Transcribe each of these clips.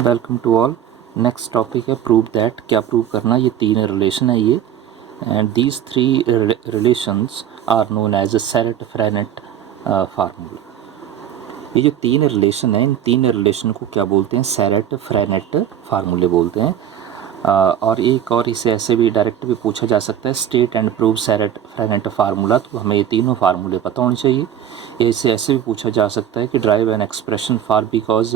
Welcome to all. Next topic है prove that. क्या prove करना, ये तीन रिलेशन है ये, and these three relations are known as a Serret Frenet formula. ये जो तीन रिलेशन है, इन तीन रिलेशन को क्या बोलते हैं? सेरेट फ्रेनेट फार्मूले बोलते हैं। और एक और इसे ऐसे भी डायरेक्ट भी पूछा जा सकता है, state and prove सेरेट Frenet formula. तो हमें ये तीनों फार्मूले पता होने चाहिए। ये इसे ऐसे भी पूछा जा सकता है कि derive an expression for, because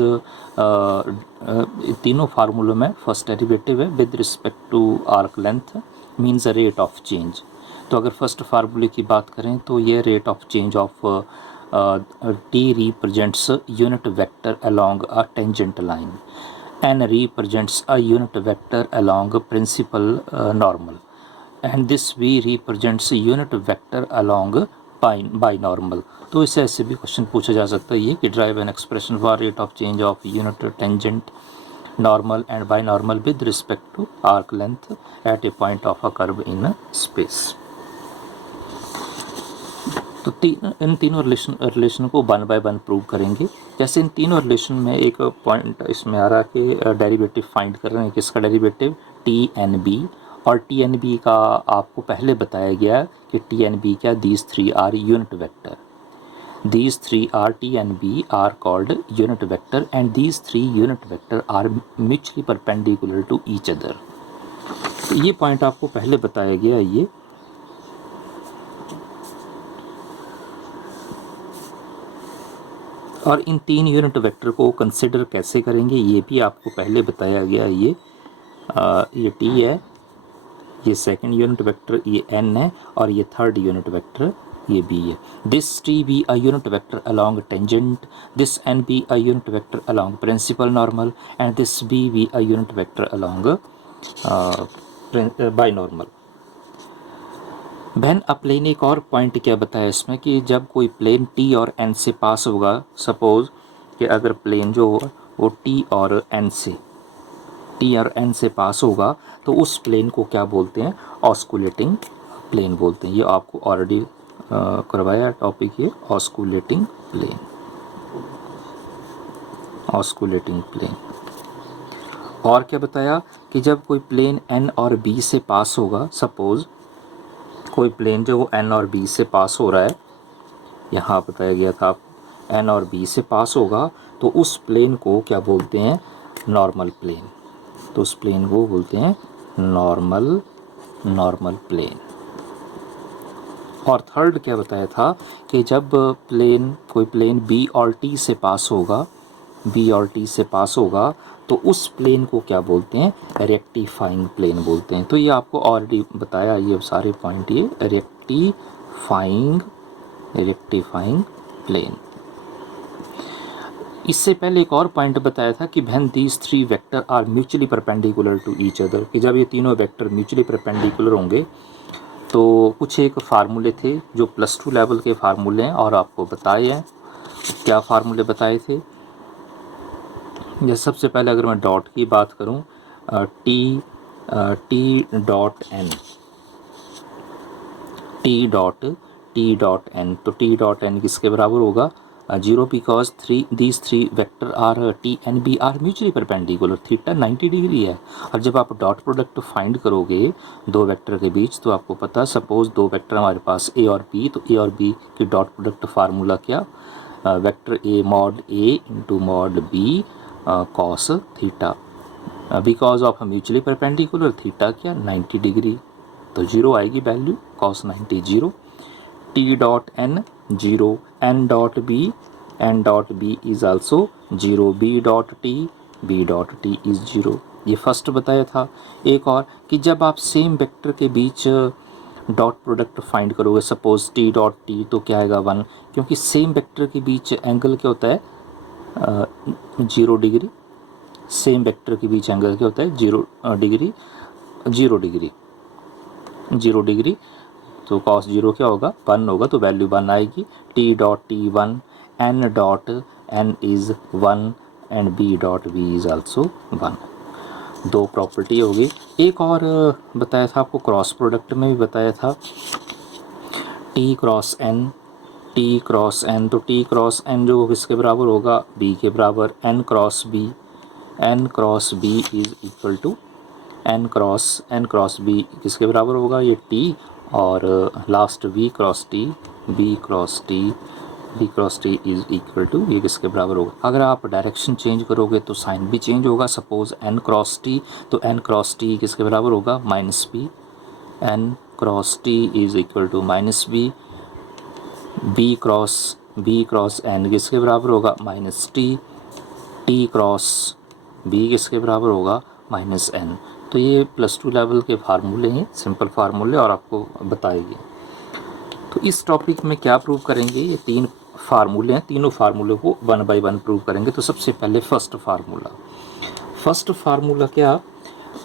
तीनों फार्मूलों में फर्स्ट डेरिवेटिव है with respect to arc length means rate of change. तो अगर फर्स्ट फार्मूले की बात करें तो ये rate of change of t represents unit vector along a tangent line, n represents a unit vector along principal normal, and this v represents unit vector along binormal। तो इससे ऐसे भी क्वेश्चन पूछा जा सकता है ये कि derive an expression for rate of change of unit tangent normal and binormal with respect to arc length at a point of a curve in space। तो इन तीनों रिलेशन को वन बाय वन प्रूव करेंगे। जैसे इन तीनों relation में एक point इसमें आ रहा है कि डेरिवेटिव फाइंड कर रहे हैं, किसका डेरिवेटिव? T N B. और टी एन बी का आपको पहले बताया गया कि टी एन बी क्या, these three are unit vector. These three R, T and B are called unit vector, and these three unit vector are mutually perpendicular to each other। तो ये point आपको पहले बताया गया ये। और इन तीन यूनिट वेक्टर को कंसिडर कैसे करेंगे ये भी आपको पहले बताया गया ये T है, ये सेकंड यूनिट वेक्टर ये N है, और ये थर्ड यूनिट वेक्टर ये B है। This T be a unit vector along tangent, this N be a unit vector along principal normal, and this B be a unit vector along binormal। बहन अब plane एक और point क्या बताया इसमें कि जब कोई प्लेन T और N से पास होगा, सपोज कि अगर प्लेन जो हो वो T और N से पास होगा, तो उस प्लेन को क्या बोलते हैं? ऑस्कुलेटिंग प्लेन बोलते हैं। ये आपको ऑलरेडी करवाया टॉपिक ये, ऑस्कुलेटिंग प्लेन। और क्या बताया कि जब कोई प्लेन N और B से पास होगा, सपोज कोई प्लेन जो वो N और B से पास हो रहा है, यहाँ बताया गया था N और B से पास होगा, तो उस प्लेन को क्या बोलते हैं? Normal plane. तो उस प्लेन को बोलते हैं नॉर्मल प्लेन। और थर्ड क्या बताया था कि जब कोई प्लेन B और T से पास होगा, तो उस प्लेन को क्या बोलते हैं? रेक्टिफाइंग प्लेन बोलते हैं। तो ये आपको ऑलरेडी बताया ये सारे पॉइंट, ये रेक्टिफाइंग प्लेन। इससे पहले एक और पॉइंट बताया था कि when these three vector are mutually perpendicular to each other, कि जब ये तीनों वेक्टर म्यूचुअली परपेंडिकुलर होंगे तो कुछ एक फार्मूले थे जो +2 लेवल के फार्मूले हैं और आपको बताए हैं। क्या फार्मूले बताए थे? जैसे सबसे पहले अगर मैं डॉट की बात करूं, T dot N, T dot N, तो टी डॉट एन किसके बराबर होगा? 0, because these three vector are T N B are mutually perpendicular, theta 90 degree है। और जब आप डॉट प्रोडक्ट फाइंड करोगे दो वेक्टर के बीच, तो आपको पता, सपोज दो वेक्टर हमारे पास ए और बी, तो ए और बी की डॉट प्रोडक्ट फार्मूला क्या? Vector A mod A into mod B cos theta, because of mutually perpendicular, theta क्या? 90 डिग्री, तो 0 आएगी value, cos 90 0। T dot N 0, N dot B is also 0, B dot T is 0। ये first बताया था। एक और कि जब आप सेम वेक्टर के बीच डॉट प्रोडक्ट फाइंड करोगे, सपोज टी डॉट टी, तो क्या आएगा? 1, क्योंकि सेम वेक्टर के बीच एंगल क्या होता है? 0 डिग्री। सेम वेक्टर के बीच एंगल क्या होता है? 0 डिग्री। तो कॉस 0 क्या होगा? 1 होगा, तो वैल्यू 1 आएगी। T dot T 1, N dot N is 1 and B dot B is also 1। दो प्रॉपर्टी होगी। एक और बताया था आपको, क्रॉस प्रोडक्ट में भी बताया था, टी क्रॉस एन, तो टी क्रॉस एन जो किसके बराबर होगा? बी के बराबर। N cross B, N cross B is equal to N cross B किसके बराबर होगा, ये टी, और last B cross T is equal to ये किसके बराबर होगा। अगर आप डायरेक्शन चेंज करोगे तो साइन भी चेंज होगा। सपोज एन क्रॉस टी, तो एन क्रॉस टी किसके बराबर होगा, minus B. N cross T is equal to minus B. B cross N किसके बराबर होगा, minus T. T cross B किसके बराबर होगा, माइनस एन। तो ये +2 लेवल के फार्मूले हैं, सिंपल फार्मूले, और आपको बताएंगे। तो इस टॉपिक में क्या प्रूव करेंगे, ये 3 फार्मूले हैं, तीनों फार्मूले को 1 बाय 1 प्रूव करेंगे। तो सबसे पहले फर्स्ट फार्मूला क्या,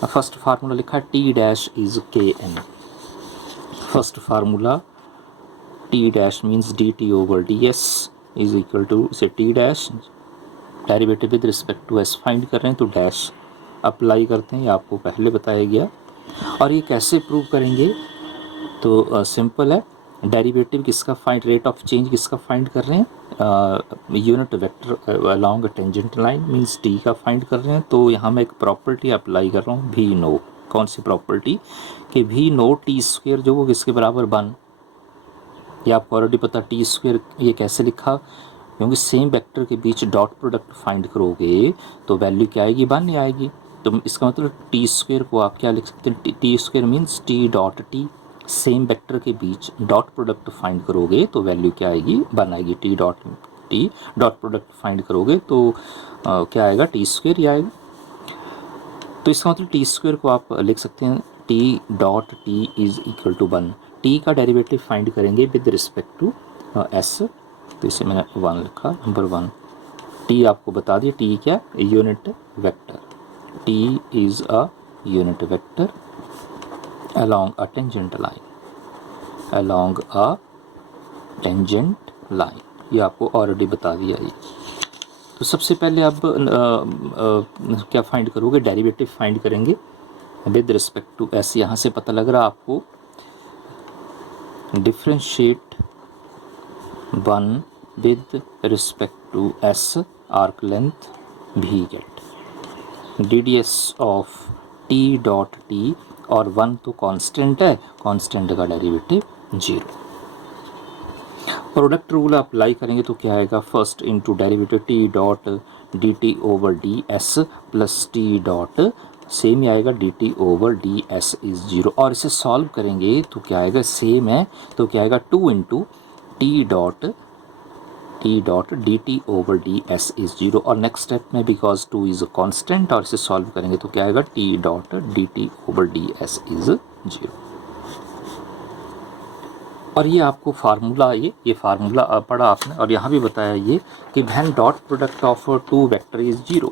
फर्स्ट फार्मूला लिखा t dash is k n. First formula t dash means d T over D S is equal to से t dash, derivative with respect to S find कर रहे हैं तो डैश अप्लाई करते हैं, ये आपको पहले बताया गया। और ये कैसे प्रूव करेंगे, तो सिंपल है, डेरिवेटिव किसका फाइंड, रेट ऑफ चेंज किसका फाइंड कर रहे हैं, unit vector along tangent line means T का फाइंड कर रहे हैं। तो यहाँ मैं एक प्रॉपर्टी अप्लाई कर रहा हूँ, भी नो। कौन सी प्रॉपर्टी, कि भी नो टी स्क्वेयर जो वो किसके बराबर 1। ये आपको ऑलरेडी पता, टी स्क्वेयर ये कैसे लिखा, क्योंकि सेम वेक्टर के बीच डॉट प्रोडक्ट फाइंड करोगे तो वैल्यू क्या आएगी, 1 आएगी। तो इसका मतलब टी स्क्वेयर को आप क्या लिख सकते हैं, T square means T dot T. Same vector के बीच डॉट प्रोडक्ट फाइंड करोगे तो वैल्यू क्या आएगी, 1 आएगी। टी डॉट प्रोडक्ट फाइंड करोगे तो क्या आएगा, टी स्क्वेयर ही आएगा। तो इसका मतलब टी स्क्वेयर को आप लिख सकते हैं T dot T is equal to 1। T का डेरिवेटिव फाइंड करेंगे विद रिस्पेक्ट टू एस, तो इसे मैंने 1 लिखा, नंबर 1। टी आपको बता दिए, टी क्या, unit vector. T is a unit vector along a tangent line, ये आपको ऑलरेडी बता दिया ये। तो सबसे पहले आप क्या फाइंड करोगे, डेरिवेटिव फाइंड करेंगे विद रिस्पेक्ट टू एस। यहाँ से पता लग रहा आपको, differentiate 1 with respect to s arc length we get d D S of t dot t, और 1 तो कांस्टेंट है, कांस्टेंट का डेरिवेटिव 0। प्रोडक्ट रूल अप्लाई करेंगे तो क्या आएगा, first into derivative t dot d T over D S plus t dot same ही आएगा, d T over D S is 0। और इसे सॉल्व करेंगे तो क्या आएगा, सेम है तो क्या आएगा, 2 into T dot d T over D S is 0। और नेक्स्ट स्टेप में बिकॉज 2 इज अ कॉन्स्टेंट, और इसे सॉल्व करेंगे तो क्या आएगा, T dot d T over D S is 0। और ये आपको फार्मूला, ये फार्मूला पढ़ा आपने, और यहाँ भी बताया ये कि when dot product of 2 vector is 0,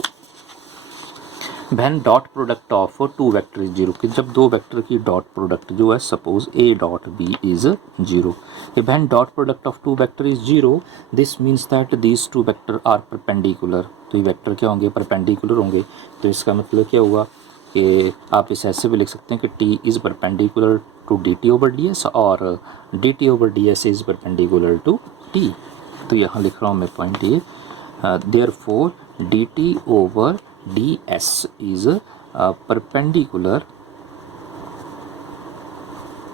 when dot product of 2 vector is 0, कि जब 2 वेक्टर की डॉट प्रोडक्ट जो है, suppose A dot B is 0, when dot product of 2 vector is 0, this means that these 2 vector are perpendicular. तो ये vector क्या होंगे, perpendicular होंगे। तो इसका मतलब क्या हुआ कि आप इसे ऐसे भी लिख सकते हैं कि t is perpendicular to d T over D s, और d T over D s is perpendicular to t. तो यहाँ लिख रहा हूँ मैं पॉइंट ये, therefore d T over D s is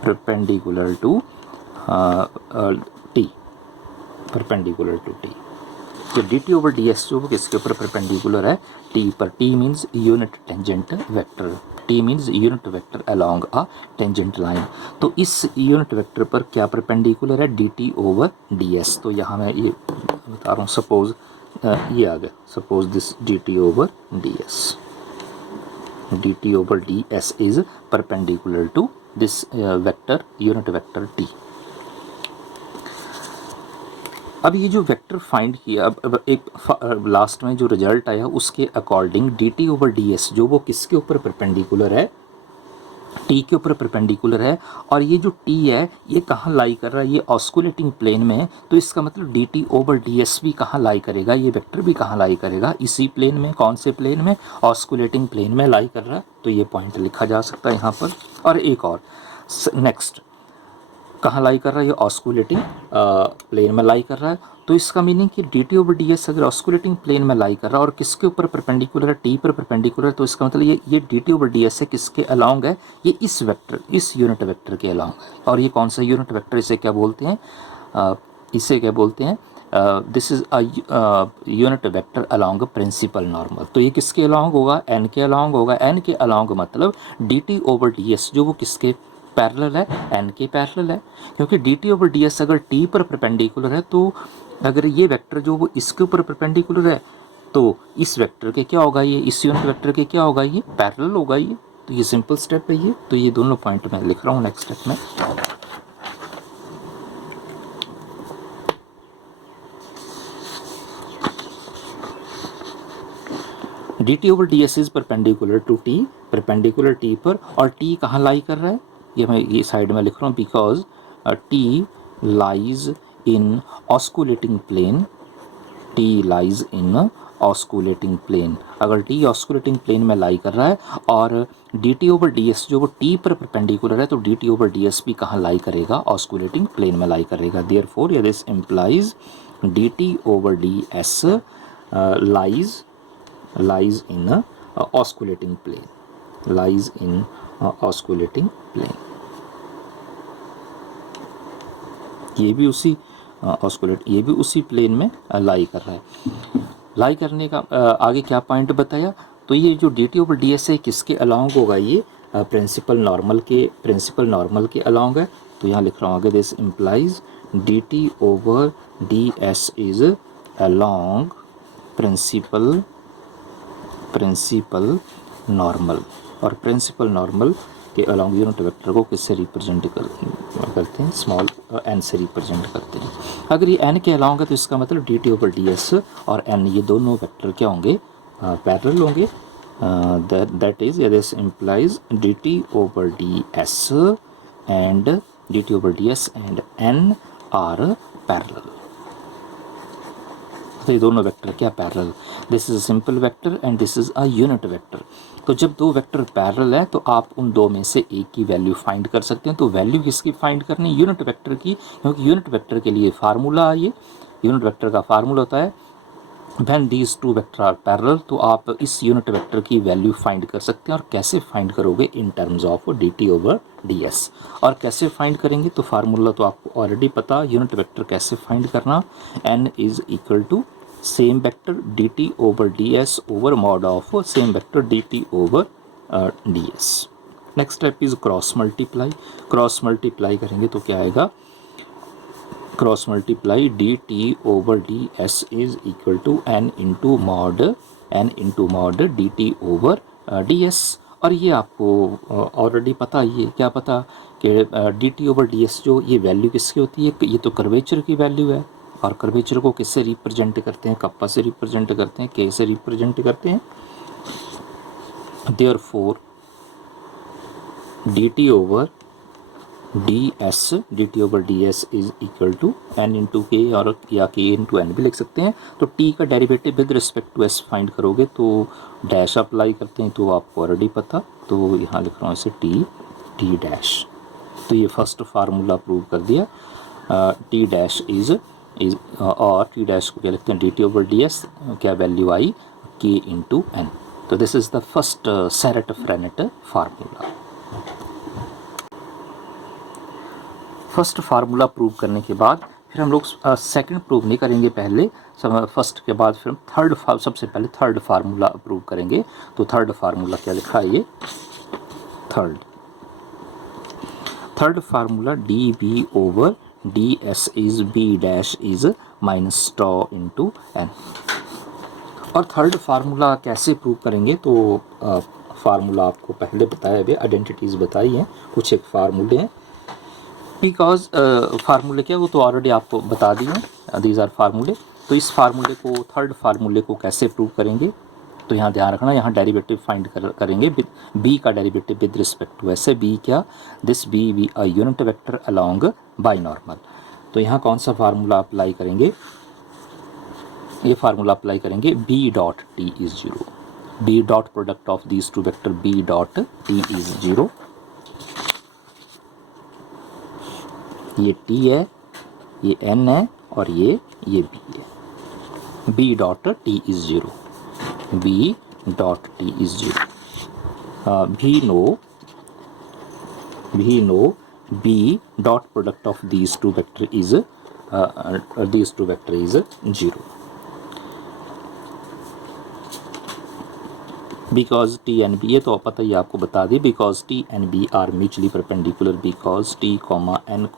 perpendicular to t, perpendicular to t। तो d T over D s जो किसके ऊपर परपेंडिकुलर है, टी पर। T means unit tangent vector, t means unit vector along a tangent line. तो इस unit vector पर क्या परपेंडिकुलर है, D T over D S. तो यहाँ मैं ये बता रहा हूँ, सपोज ये आ गया, suppose this D T over D S, D T over D S is perpendicular to this vector, unit vector T. अब ये जो वेक्टर फाइंड किया, अब एक लास्ट में जो रिजल्ट आया उसके according D T over D s जो वो किसके ऊपर परपेंडिकुलर है, टी के ऊपर परपेंडिकुलर है। और ये जो टी है ये कहाँ लाई कर रहा है, ये ऑस्कुलेटिंग प्लेन में है। तो इसका मतलब d T over D s भी कहाँ लाई करेगा, ये वेक्टर भी कहाँ लाई करेगा, इसी प्लेन में। कौन से प्लेन में, ऑस्कुलेटिंग प्लेन में लाई कर रहा है। तो ये पॉइंट लिखा जा सकता है यहाँ पर। और एक और नेक्स्ट, कहाँ लाई कर रहा है, ये ऑस्कुलेटिंग प्लेन में लाई कर रहा है। तो इसका मीनिंग कि d T over D S अगर ऑस्कुलेटिंग प्लेन में लाई कर रहा है और किसके ऊपर परपेंडिकुलर है, टी पर परपेंडिकुलर है, तो इसका मतलब ये D T over D S है किसके अलोंग है, ये इस वेक्टर, इस यूनिट वेक्टर के अलोंग है। और ये कौन सा यूनिट वेक्टर, इसे क्या बोलते हैं, इसे क्या बोलते हैं, this is a unit vector along principal normal. तो ये किसके अलोंग होगा, एन के अलोंग होगा। एन के अलोंग मतलब d T over D s जो वो किसके पैरेलल है, एन के पैरेलल है। क्योंकि D T over D S अगर टी पर परपेंडिकुलर है, तो अगर ये वेक्टर जो वो इसके ऊपर परपेंडिकुलर है, तो इस वेक्टर के क्या होगा, ये इस यूनिट वेक्टर के क्या होगा, ये पैरेलल होगा ये। तो ये सिंपल स्टेप है ये। तो ये दोनों पॉइंट मैं लिख रहा हूँ नेक्स्ट स्टेप में। D T over D S is perpendicular to t, perpendicular t पर, और टी कहाँ लाई कर रहा है, ये मैं ये साइड में लिख रहा हूँ, because t lies in osculating plane, t lies in osculating plane. अगर टी ऑस्कुलेटिंग प्लेन में लाई कर रहा है और d T over D s जो वो टी पर परपेंडिकुलर है, तो d T over D s भी कहाँ लाई करेगा, ऑस्कुलेटिंग प्लेन में लाई करेगा। Therefore this implies d T over D s lies in a osculating plane, lies in osculating plane। ये भी उसी ऑस्कुलेट, ये भी उसी प्लेन में लाई कर रहा है। लाई करने का आगे क्या पॉइंट बताया, तो ये जो D T over D S है किसके अलोंग होगा, ये प्रिंसिपल नॉर्मल के अलोंग है। तो यहाँ लिख रहा हूँ आगे, this implies d T over D S is along principal normal. और प्रिंसिपल नॉर्मल के अलोंग यूनिट वेक्टर को किससे रिप्रेजेंट करते हैं, स्मॉल एन से रिप्रेजेंट करते हैं। अगर ये एन के अलोंग है, तो इसका मतलब d T over D s और एन ये दोनों वेक्टर क्या होंगे, पैरेलल होंगे। That is this implies d T over D s and d T over D s and n are parallel. तो ये दोनों वेक्टर क्या parallel, this is a simple vector and this is a unit vector. तो जब दो vector parallel है, तो आप उन दो में से एक की वैल्यू फाइंड कर सकते हैं। तो वैल्यू किसकी फाइंड करनी, यूनिट वेक्टर की, क्योंकि यूनिट वेक्टर के लिए फार्मूला, ये यूनिट वेक्टर का फार्मूला होता है when these two vector are parallel. तो आप इस यूनिट वेक्टर की वैल्यू फाइंड कर सकते हैं। और कैसे फाइंड करोगे, in terms of d T over D s. और कैसे फाइंड करेंगे, तो फार्मूला तो आपको ऑलरेडी पता, यूनिट वेक्टर कैसे फाइंड करना, n is equal to same vector d T over D s over mod of same vector d T over D s. Next step is cross multiply. Cross multiply करेंगे तो क्या आएगा, cross multiply d T over D S is equal to n into mod d T over D s. और ये आपको already पता, ये क्या पता कि d T over D s जो ये वैल्यू किसकी होती है, ये तो कर्वेचर की वैल्यू है। और कर्वेचर को किससे रिप्रेजेंट करते हैं, कप्पा से रिप्रेजेंट करते हैं, के से रिप्रेजेंट करते हैं। Therefore d T over d over D S is equal to n into k, और या के इंटू एन भी लिख सकते हैं। तो टी का derivative with respect to S find करोगे, तो डैश अप्लाई करते हैं, तो आपको ऑलरेडी पता। तो यहाँ लिख रहा हूँ इसे टी डैश। तो ये फर्स्ट फार्मूला प्रूव कर दिया। टी डैश इज और टी डैश को क्या लिखते हैं, d T over D s, क्या वैल्यू आई, के इंटू एन। तो this is the first Serret Frenet formula. First formula prove करने के बाद फिर हम लोग सेकंड प्रूव नहीं करेंगे, पहले फर्स्ट के बाद फिर हम सबसे पहले थर्ड फार्मूला प्रूव करेंगे। तो थर्ड फार्मूला क्या लिखा है, ये third formula d B over D S is b dash is minus tau into n. और थर्ड फार्मूला कैसे प्रूव करेंगे, तो फार्मूला आपको पहले बताया है, आइडेंटिटीज़ बताई हैं, कुछ एक फार्मूले हैं। बिकॉज फार्मूले क्या, वो तो ऑलरेडी आपको बता दिए हैं, दीज आर फार्मूले। तो इस फार्मूले को, थर्ड फार्मूले को कैसे प्रूव करेंगे, तो यहाँ ध्यान रखना, यहाँ डेरिवेटिव फाइंड करेंगे बी का डेरिवेटिव विद रिस्पेक्ट टू ऐसे बी क्या, this b a unit vector along binormal. तो यहाँ कौन सा फार्मूला अप्लाई करेंगे, ये फार्मूला अप्लाई करेंगे b dot T is zero, b dot product of these two vector b dot T is zero. ये T है, ये N है और ये B है. B dot T is 0. B dot T is 0. We know B dot product of these two vector is 0. Because T and B, ये तो पता ही आपको बता दी. Because T and B are mutually perpendicular. Because T, N,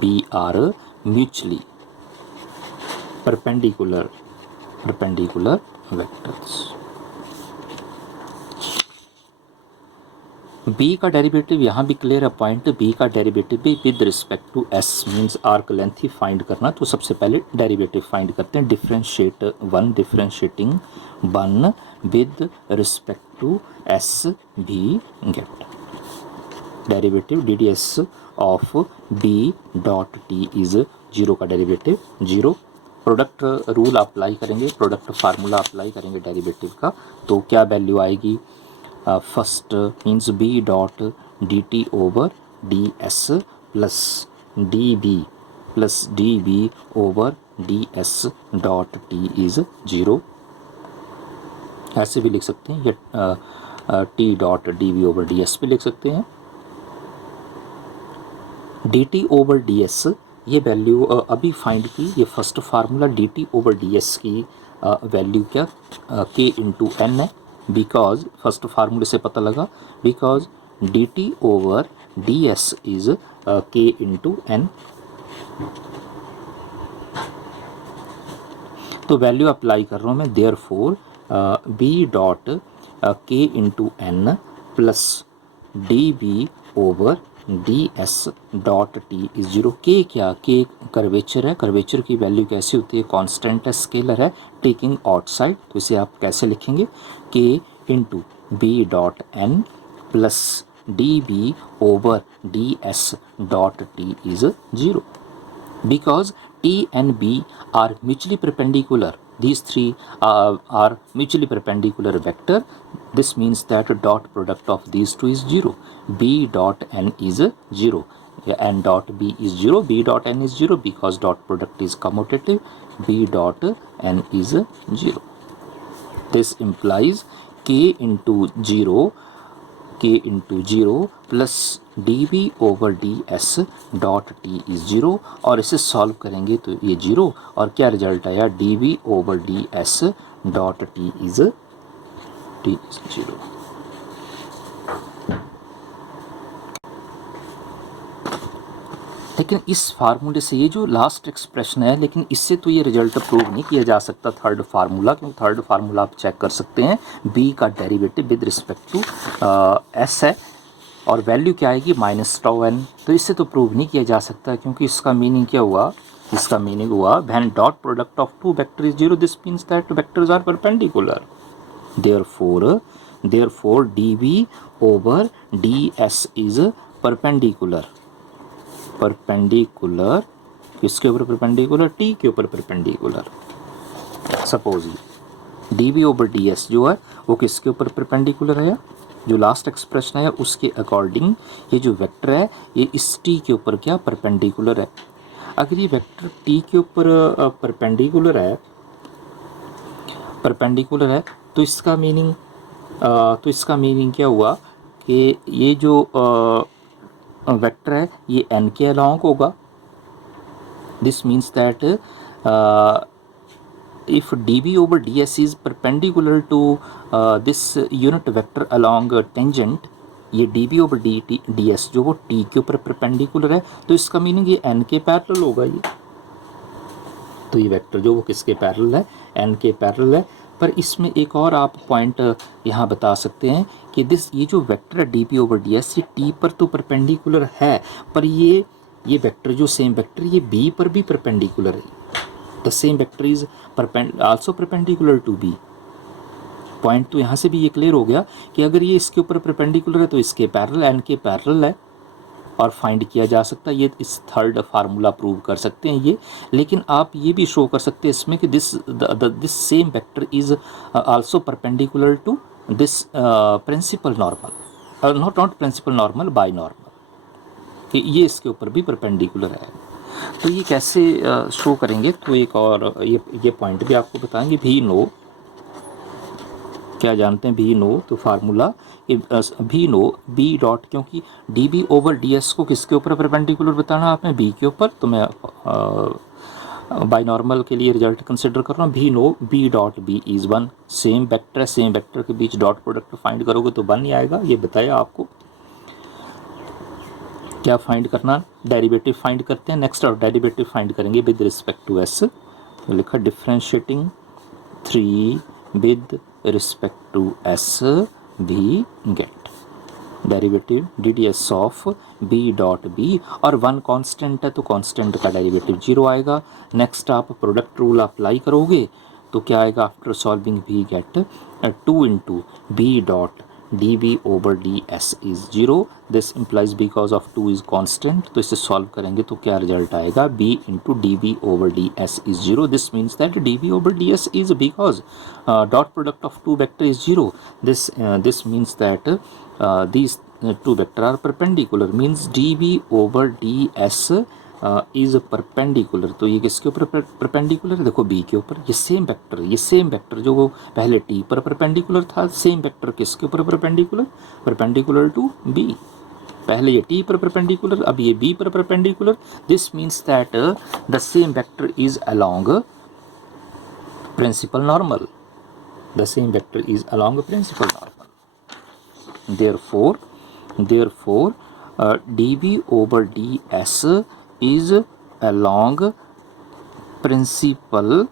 B are mutually perpendicular vectors. B का derivative यहाँ भी clear है point. B का डेरिवेटिव भी with respect to S means arc length ही फाइंड करना. तो सबसे पहले डेरिवेटिव फाइंड करते हैं. Differentiating 1 with respect to S we get derivative DDS of B dot T is 0 का डेरिवेटिव 0. प्रोडक्ट रूल अप्लाई करेंगे, प्रोडक्ट फार्मूला अप्लाई करेंगे डेरिवेटिव का. तो क्या वैल्यू आएगी? First means B dot dt over ds plus dB over ds dot t is 0. ऐसे भी लिख सकते हैं, या t dot dB over ds भी लिख सकते हैं. dt ओवर ds ये वैल्यू अभी फाइंड की. ये first formula dt over ds की वैल्यू क्या k इंटू n है. बिकॉज फर्स्ट फार्मूले से पता लगा, because dt over ds is k into n. तो वैल्यू अप्लाई कर रहा हूँ मैं. Therefore b dot k into n plus db over ds dot t is 0. k क्या? k कर्वेचर है. कर्वेचर की वैल्यू कैसी होती है? कांस्टेंट है, स्केलर है, टेकिंग आउटसाइड. तो इसे आप कैसे लिखेंगे? k into b dot n plus db over ds dot t is 0. Because t and b are mutually perpendicular. These three are mutually perpendicular vector. This means that dot product of these two is 0. B dot n is 0. N dot b is 0. B dot n is 0 because dot product is commutative. B dot n is 0. This implies k into 0 plus dB over ds dot t is 0. और इसे solve करेंगे तो ये 0. और क्या result आया? dB over ds dot t is 0. लेकिन इस फार्मूले से ये जो लास्ट एक्सप्रेशन है, लेकिन इससे तो ये रिजल्ट प्रूव नहीं किया जा सकता थर्ड फार्मूला. क्योंकि थर्ड फार्मूला आप चेक कर सकते हैं. b का derivative with respect to s है और वैल्यू क्या आएगी? -τn. तो इससे तो प्रूव नहीं किया जा सकता, क्योंकि इसका मीनिंग क्या हुआ? इसका मीनिंग हुआ when dot product of two vector is 0, this means that vectors are perpendicular. Therefore dB over ds is perpendicular. किसके ऊपर परपेंडिकुलर? t के ऊपर perpendicular. Suppose dB over ds जो है वो किसके ऊपर परपेंडिकुलर है? जो लास्ट एक्सप्रेशन है उसके अकॉर्डिंग ये जो वेक्टर है ये इस t के ऊपर क्या परपेंडिकुलर है. अगर ये वेक्टर t के ऊपर परपेंडिकुलर है तो इसका मीनिंग क्या हुआ कि ये जो वेक्टर है ये n के अलोंग होगा. This means that if dB over ds is perpendicular to this unit vector along tangent, ये dB over ds जो वो t के ऊपर परपेंडिकुलर है, तो इसका मीनिंग ये n के पैरेलल होगा. ये तो ये वेक्टर जो वो किसके पैरेलल है? n के पैरेलल है. पर इसमें एक और आप पॉइंट यहाँ बता सकते हैं कि ये जो वेक्टर है dB over ds ये t पर तो परपेंडिकुलर है, पर ये वेक्टर जो सेम वेक्टर ये b पर भी परपेंडिकुलर है. The same vector is also perpendicular to b. Point तो यहाँ से भी ये क्लियर हो गया कि अगर ये इसके ऊपर परपेंडिकुलर है तो इसके पैरेलल n के पैरेलल है और फाइंड किया जा सकता है. ये इस थर्ड फार्मूला प्रूव कर सकते हैं ये. लेकिन आप ये भी शो कर सकते हैं इसमें कि this same vector is also perpendicular to this principal normal, not principal normal, binormal. कि ये इसके ऊपर भी परपेंडिकुलर है। तो ये कैसे शो करेंगे, तो एक और ये पॉइंट भी आपको बताएंगे। भी नो, क्या जानते हैं भी नो, तो formula we know b dot, क्योंकि d B over D s को किसके ऊपर परपेंडिकुलर बताना आपने, बी के ऊपर। तो मैं बाइनॉर्मल के लिए रिजल्ट कंसिडर कर रहा हूँ। We know b dot B is 1, same vector है, सेम वेक्टर के बीच डॉट प्रोडक्ट फाइंड करोगे तो 1 ही आएगा। ये बताया आपको। क्या फाइंड करना, डेरिवेटिव फाइंड करते हैं नेक्स्ट, और डेरिवेटिव फाइंड करेंगे विद रिस्पेक्ट टू एस। तो लिखा differentiating 3 with respect to S भी get derivative d D S of b dot b, और 1 कांस्टेंट है तो कांस्टेंट का डेरिवेटिव 0 आएगा। नेक्स्ट आप प्रोडक्ट रूल अप्लाई करोगे तो क्या आएगा, after solving we get 2 into b dot d B over D s is 0, this implies because of 2 is constant. तो इसे सॉल्व करेंगे तो क्या रिजल्ट आएगा, b into d B over D s is 0, this means that d B over D s is because dot product of 2 vector is 0, this means that these 2 vector are perpendicular, means dv over ds is perpendicular। तो ये किसके ऊपर perpendicular है, देखो b के ऊपर। ये same vector जो वो पहले t पर परपेंडिकुलर था, सेम वेक्टर किसके ऊपर परपेंडिकुलर टू b। पहले ये t पर परपेंडिकुलर, अब ये b पर perpendicular. This means that the same vector is along principal normal, the same vector is along principal normal. Therefore dv over ds is along principal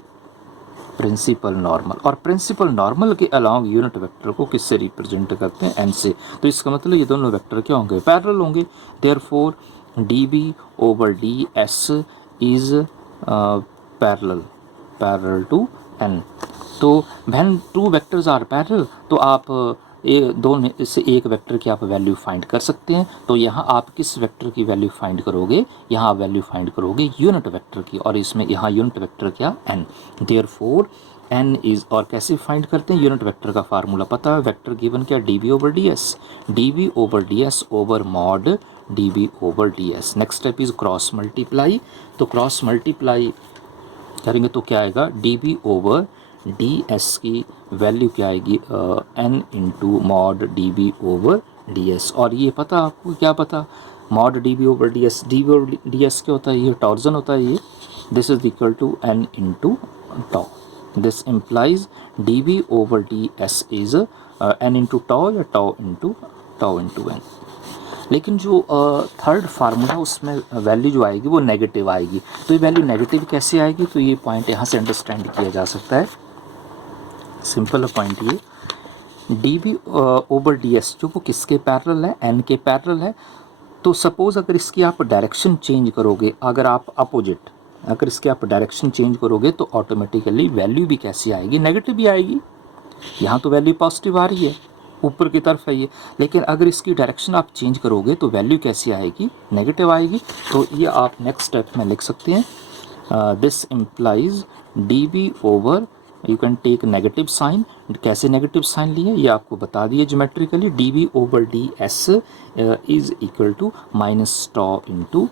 normal, और principal normal के along unit vector को किससे represent करते हैं, n से। तो इसका मतलब ये दोनों वेक्टर क्या होंगे, पैरेलल होंगे। Therefore dv over ds is parallel to n। तो when 2 vectors are parallel, तो आप ये दो में से एक वेक्टर की आप वैल्यू फाइंड कर सकते हैं। तो यहाँ आप किस वेक्टर की वैल्यू फाइंड करोगे, यहाँ आप वैल्यू फाइंड करोगे यूनिट वेक्टर की, और इसमें यहाँ यूनिट वेक्टर क्या, n। देयरफॉर n इज़, और कैसे फाइंड करते हैं, यूनिट वेक्टर का फार्मूला पता है, वेक्टर गिवन क्या, dv over ds over mod dv over ds। Next step is cross multiply. तो क्रॉस मल्टीप्लाई करेंगे तो क्या आएगा, dv ओवर डी एस की वैल्यू क्या आएगी, n into mod d B over D s. और ये पता आपको, क्या पता, mod d B over D S, d B over D s क्या होता है, ये टॉर्जन होता है। ये this is equal to n into tau, this implies D B over D S is n into tau या टॉ इंटू n। लेकिन जो थर्ड फार्मूला उसमें वैल्यू जो आएगी वो नेगेटिव आएगी। तो ये वैल्यू नेगेटिव कैसे आएगी, तो ये पॉइंट यहाँ से अंडरस्टैंड किया जा सकता है। सिंपल पॉइंट ये, d B over D s जो वो किसके पैरेलल है, एन के पैरेलल है। तो सपोज़ अगर इसकी आप डायरेक्शन चेंज करोगे, अगर आप अपोजिट, अगर इसके आप डायरेक्शन चेंज करोगे तो ऑटोमेटिकली वैल्यू भी कैसी आएगी, नेगेटिव भी आएगी। यहाँ तो वैल्यू पॉजिटिव आ रही है, ऊपर की तरफ है ये, लेकिन अगर इसकी डायरेक्शन आप चेंज करोगे तो वैल्यू कैसी आएगी, नेगेटिव आएगी। तो ये आप नेक्स्ट स्टेप में लिख सकते हैं, this implies D B over, you can take negative sign. कैसे नेगेटिव साइन लिए ये आपको बता दिए geometrically, D B over D S is equal to minus tau into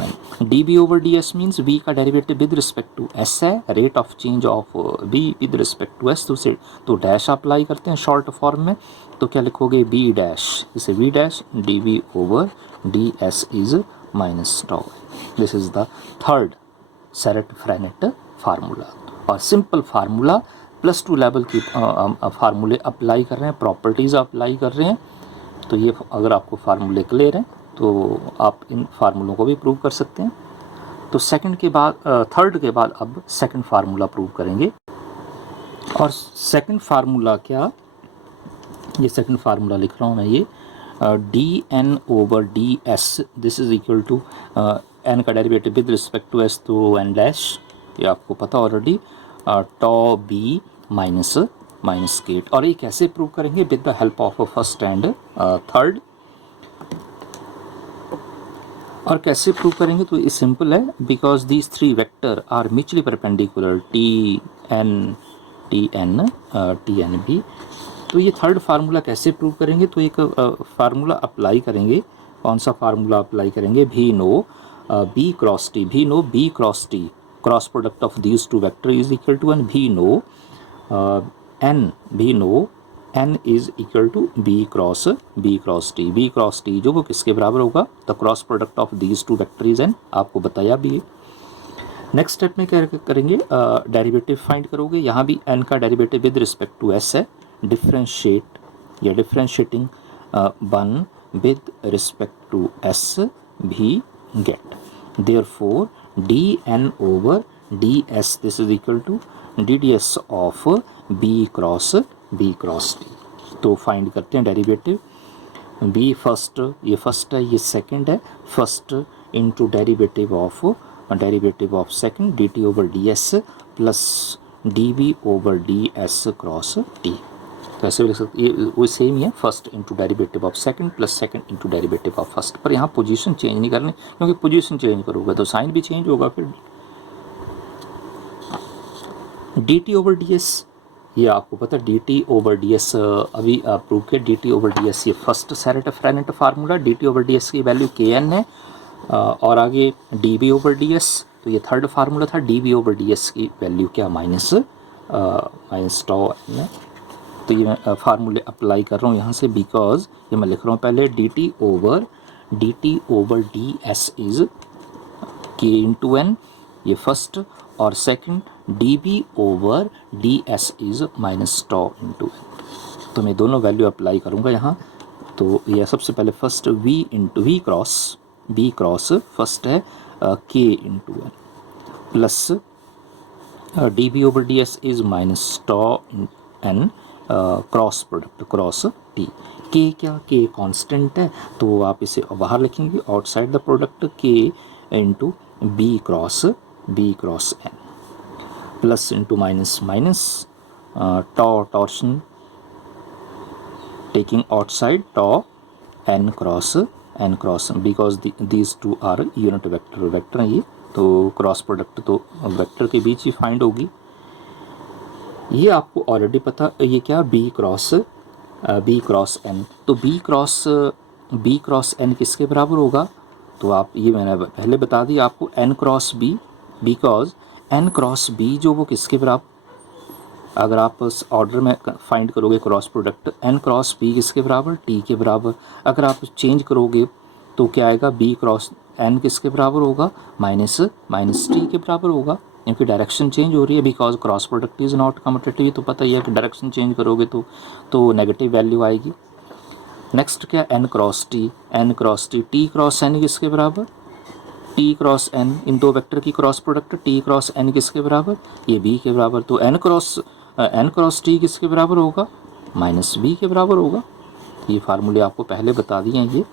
N. D B over D S means B का derivative with respect to S है, rate of change of B with respect to S, तो dash apply करते हैं short form में। तो क्या लिखोगे, B dash, इसे B dash D B over D S is minus tau. This is the third Serret Frenet formula. और simple formula +2 level की फार्मूले अप्लाई कर रहे हैं, प्रॉपर्टीज़ अप्लाई कर रहे हैं। तो ये अगर आपको फार्मूले क्लियर हैं तो आप इन फार्मूलों को भी प्रूव कर सकते हैं। तो सेकंड के बाद, थर्ड के बाद अब सेकंड फार्मूला प्रूव करेंगे। और सेकंड फार्मूला क्या, ये सेकंड फार्मूला लिख रहा हूँ मैं, ये D N over D S, this is equal to N का derivative with respect to S, तो एन डैश, ये आपको पता already, tau B minus get. और ये कैसे प्रूव करेंगे, with the help of first and third. और कैसे प्रूव करेंगे, तो ये सिंपल है, because these 3 vector are mutually perpendicular, T N B. तो ये थर्ड फार्मूला कैसे प्रूव करेंगे, तो एक फार्मूला अप्लाई करेंगे कौन सा फार्मूला अप्लाई करेंगे, we know b cross t, we know b cross t, cross product of these two vector is equal to n, we know n, we know n is equal to b cross t, b cross t जो वो किसके बराबर होगा, the cross product of these two vector is n, आपको बताया भी है। Next step में क्या करेंगे, डेरिवेटिव फाइंड करोगे, यहाँ भी एन का derivative with respect to S है, डिफ्रेंशिएट या differentiating one with respect to S भी get, therefore D N over D S this is equal to D D S of B cross T. तो find करते हैं derivative, B first, ये first है, ये second है, first into derivative of second D T over D S plus D B over D S cross T. तो ऐसे भी लिख सकते, ये वो सेम ही है, first into derivative of second plus second into derivative of first, पर यहाँ पोजीशन चेंज नहीं करनी, क्योंकि पोजीशन चेंज करोगे तो साइन भी चेंज होगा। फिर D T over D S, ये आपको पता है D T over D S अभी प्रूव किया, D T over D S ये first Serret formula, D T over D S की वैल्यू के एन है, और आगे D B over D S, तो ये थर्ड फार्मूला था, D B over D S की वैल्यू क्या, माइनस टॉ एन है। तो ये मैं फार्मूले अप्लाई कर रहा हूँ यहाँ से, बिकॉज ये मैं लिख रहा हूँ पहले d T over D S is k into n, ये फर्स्ट, और second d B over D S is minus tau into n. तो मैं दोनों वैल्यू अप्लाई करूँगा यहाँ। तो ये सबसे पहले फर्स्ट वी क्रॉस फर्स्ट है k into n plus D B over D S is minus tau n cross product cross t. K क्या, के कांस्टेंट है, तो आप इसे बाहर लिखेंगे outside the product, k into b cross n plus into minus torsion taking outside tau n cross because these two are unit vector है ये, तो क्रॉस प्रोडक्ट तो वेक्टर के बीच ही फाइंड होगी। ये आपको ऑलरेडी पता, ये क्या, बी क्रॉस एन, तो बी क्रॉस एन किसके बराबर होगा, तो आप ये मैंने पहले बता दी आपको, n cross b, because n cross b जो वो किसके बराबर, अगर आप उस ऑर्डर में फाइंड करोगे cross product, n cross B किसके बराबर, टी के बराबर। अगर आप चेंज करोगे तो क्या आएगा, बी क्रॉस एन किसके बराबर होगा, माइनस टी के बराबर होगा, क्योंकि डायरेक्शन चेंज हो रही है, because cross product is not commutative. तो पता ही है कि डायरेक्शन चेंज करोगे तो नेगेटिव वैल्यू आएगी। नेक्स्ट क्या, n cross t, T cross N किसके बराबर, टी क्रॉस एन, इन दो वेक्टर की cross product, t cross N किसके बराबर, ये बी के बराबर, तो एन क्रॉस टी किसके बराबर होगा, माइनस बी के बराबर होगा। ये फार्मूले आपको पहले बता दिए हैं, ये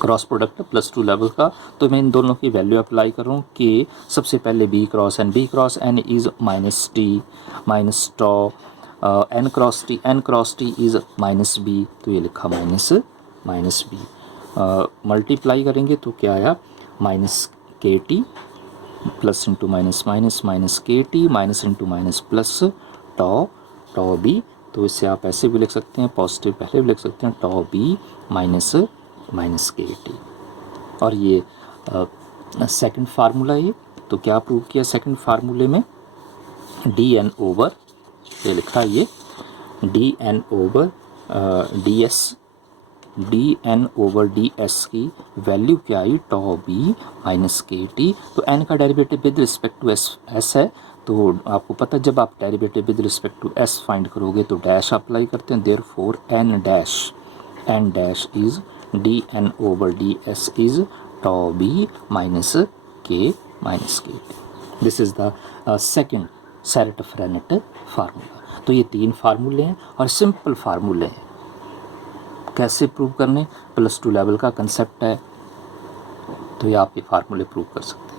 cross product plus two level का। तो मैं इन दोनों की वैल्यू अप्लाई कर रहा हूँ कि सबसे पहले b cross n is minus t minus tau, n cross t is minus b, तो ये लिखा माइनस बी। मल्टीप्लाई करेंगे तो क्या आया, minus K T plus into minus K T minus into minus plus tau B. तो इससे आप ऐसे भी लिख सकते हैं, पॉजिटिव पहले भी लिख सकते हैं, टॉ बी माइनस के टी। और ये सेकंड फार्मूला है, तो क्या प्रूव किया सेकंड फार्मूले में, डी एन ओवर, ये लिखा है ये D N over D S की वैल्यू क्या आई, tau B minus K T. तो एन का derivative with respect to S है, तो आपको पता है जब आप derivative with respect to S find करोगे तो डैश अप्लाई करते हैं, therefore N dash is D N over D S is tau B minus K T. This is the second Serret Frenet formula. तो ये तीन फार्मूले हैं और सिंपल फार्मूले हैं, कैसे प्रूव करने, प्लस टू लेवल का कंसेप्ट है, तो ये आप ये फार्मूले प्रूव कर सकते हैं।